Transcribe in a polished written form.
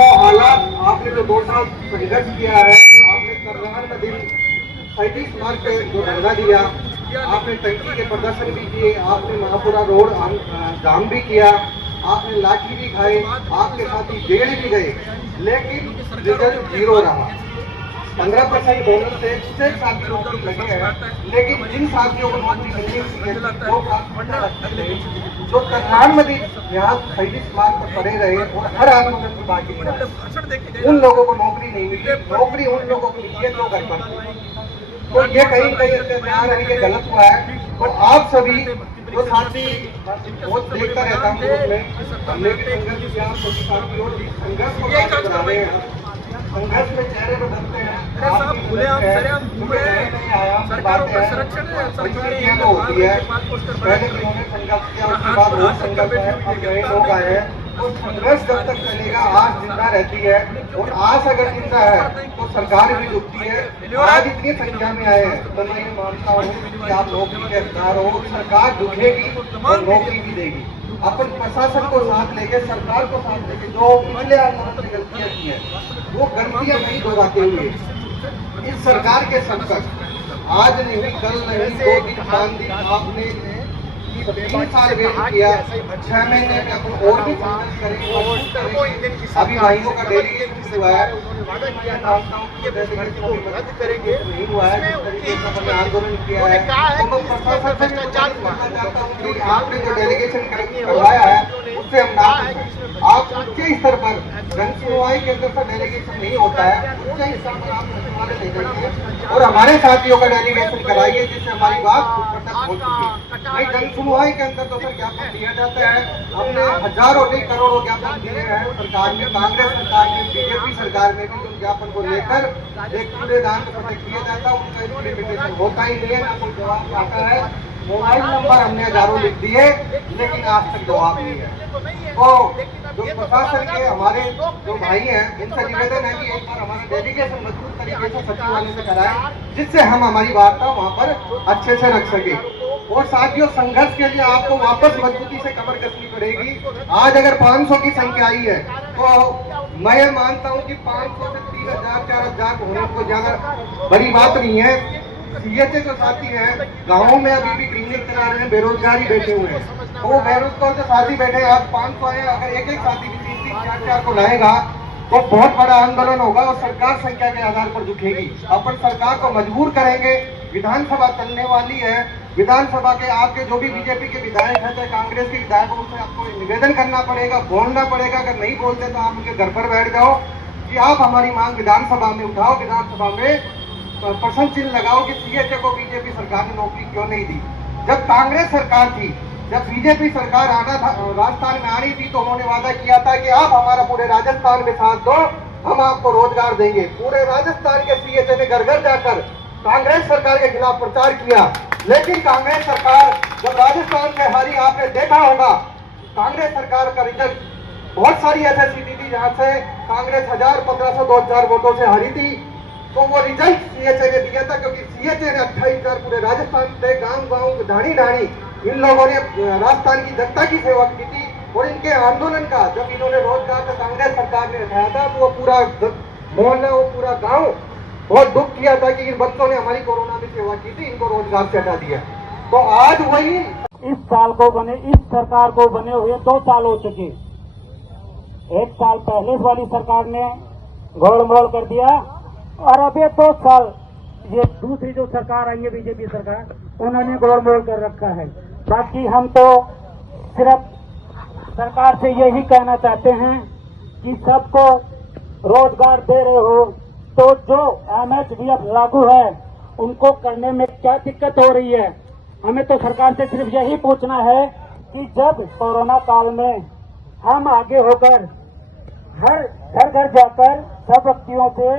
तो हालात आपने जो 2 साल संघर्ष किया है, आपने करनाल में दिन 37 मार्च पे जो धरना दिया, आपने टंकी के प्रदर्शन भी किए, आपने महापुरा रोड जाम भी किया, आपने लाठी भी खाए, आपके साथी जेल भी गए, लेकिन रिजल्ट 0 रहा। 15% बोनस से 6 साल की नौकरी लगे हैं, लेकिन जिन साथियों को नौकरी नहीं हुई है जो प्रधानमंत्री यहाँ 37 मार्च पर पड़े रहे और हर आंदोलन की बात की, उन लोगों को नौकरी नहीं मिली। नौकरी उन लोगों को मिली है जो घर पर, तो ये कहीं कहीं अत्याचार है, ये गलत हुआ है। और आप सभी जो साथी बहुत देखता रहता हूँ हमने भी संघर्ष किया, संघर्ष को बना रहे हैं, संघर्ष में चेहरे बदलते हैं, सरकारों का संरक्षण होती है। पहले उन्होंने संघर्ष किया, उसके बाद रोज संघर्ष है, अब नए लोग आए हैं, तो संघर्ष जब तक चलेगा आस जिंदा रहती है, और आस अगर जिंदा है तो सरकार भी डूबती है। आज इतनी संख्या में आए हैं तो मैं ये मानता हूँ कि आप नौकरी के अधिकार हो, सरकार डूबेगी और नौकरी भी देगी। अपन प्रशासन को साथ लेके, सरकार को साथ लेके, जो पिछले आंदोलन में गलतियां की है वो गलतियां नहीं दोहराते हुए इस सरकार के संकट आज नहीं, कल नहीं, 2 दिन 5 दिन आपने 3 साल वेट किया, 6 महीने में अपन और भी संघर्ष करेंगे। अभी भाइयों का डेलीगेशन हुआ है, नहीं हुआ है, आंदोलन किया है, तो मैं प्रशासन से करना चाहता हूँ कि आपने जो डेलीगेशन करवाया है उससे हम ना आप उच्च स्तर पर जन सुनवाई के अंदर का डेलीगेशन नहीं होता है, उच्च स्तर पर आप सचिवालय ले जाइए और हमारे साथियों का डेलीगेशन कराइए, जिससे हमारी बात ऊपर तक पहुंच सके। नहीं, जन सुनवाई के अंदर तो सर ज्ञापन दिया जाता है, हमने हजारों नहीं करोड़ों ज्ञापन दिए हैं सरकार में, कांग्रेस सरकार में, बीजेपी सरकार में भी ज्ञापन को लेकर एक कूड़ेदान को प्रोटेक्ट किया जाता है, उनका इम्प्लीमेंटेशन होता ही नहीं है, ना कोई जवाब आता है। मोबाइल नंबर हमने हजारों लिख दिए, लेकिन आज तक जवाब नहीं है। तो जो प्रशासन के हमारे जो भाई हैं, इनसे निवेदन है कि एक बार हमारा डेलीगेशन मजबूत तरीके से सचिवालय से कराएं, जिससे हम हमारी वार्ता वहाँ पर अच्छे से रख सके। और साथियों, संघर्ष के लिए आपको वापस मजबूती से कमर कसनी पड़ेगी। आज अगर 500 की संख्या आई है तो मैं ये मानता हूँ कि 500 से 3000 4000 होने को ज्यादा बड़ी बात नहीं है। सीएचए जो साथी हैं गाँव में अभी भी क्लिनिक करा रहे हैं, बेरोजगारी बैठे हुए हैं, तो वो बेरोजगार जो साथी बैठे हैं, आज 500 आए, अगर एक साथी भी 3-4 को लाएगा तो बहुत बड़ा आंदोलन होगा और सरकार संख्या के आधार पर झुकेगी। अपन सरकार को मजबूर करेंगे। विधानसभा चलने वाली है, विधानसभा के आपके जो भी बीजेपी के विधायक हैं, चाहे कांग्रेस के विधायक, उनसे आपको निवेदन करना पड़ेगा, बोलना पड़ेगा। अगर नहीं बोलते तो आप उनके घर पर बैठ जाओ कि आप हमारी मांग विधानसभा में उठाओ, विधानसभा में प्रश्न चिन्ह लगाओ कि सीएचए को बीजेपी सरकार ने नौकरी क्यों नहीं दी। जब कांग्रेस सरकार थी, जब बीजेपी सरकार आना था, राजस्थान में आ रही थी, तो उन्होंने वादा किया था कि आप हमारा पूरे राजस्थान में साथ दो, हम आपको रोजगार देंगे। पूरे राजस्थान के सीएचए ने घर घर जाकर कांग्रेस सरकार के खिलाफ प्रचार किया, लेकिन कांग्रेस सरकार जब राजस्थान से हारी, आपने देखा होगा कांग्रेस सरकार का रिजल्ट, बहुत सारी ऐसी सीटें थी जहां से कांग्रेस 1000, 1500, 2000 वोटों से हारी थी, तो वो रिजल्ट सीएचए ने दिया था, क्योंकि सीएचए ने 28,000 पूरे राजस्थान से गांव गांव ढाणी ढाणी इन लोगों ने राजस्थान की जनता की सेवा की थी। और इनके आंदोलन का जब इन्होंने रोजगार का कांग्रेस सरकार ने उठाया था, तो वो पूरा मोहल्ला, वो पूरा गांव बहुत दुख किया था कि इन बच्चों ने हमारी कोरोना में सेवा की थी, इनको रोजगार से हटा दिया। तो आज वही इस साल को बने, इस सरकार को बने हुए 2 साल हो चुके। 1 साल पहले वाली सरकार ने गोलमोल कर दिया, और अब ये 2 साल ये दूसरी जो सरकार आई है, बीजेपी सरकार, उन्होंने गोलमोल कर रखा है। बाकी हम तो सिर्फ सरकार से यही कहना चाहते हैं कि सबको रोजगार दे रहे हो, तो जो एमएसडीएफ लागू है उनको करने में क्या दिक्कत हो रही है। हमें तो सरकार से सिर्फ यही पूछना है कि जब कोरोना काल में हम आगे होकर हर घर घर जाकर सब व्यक्तियों से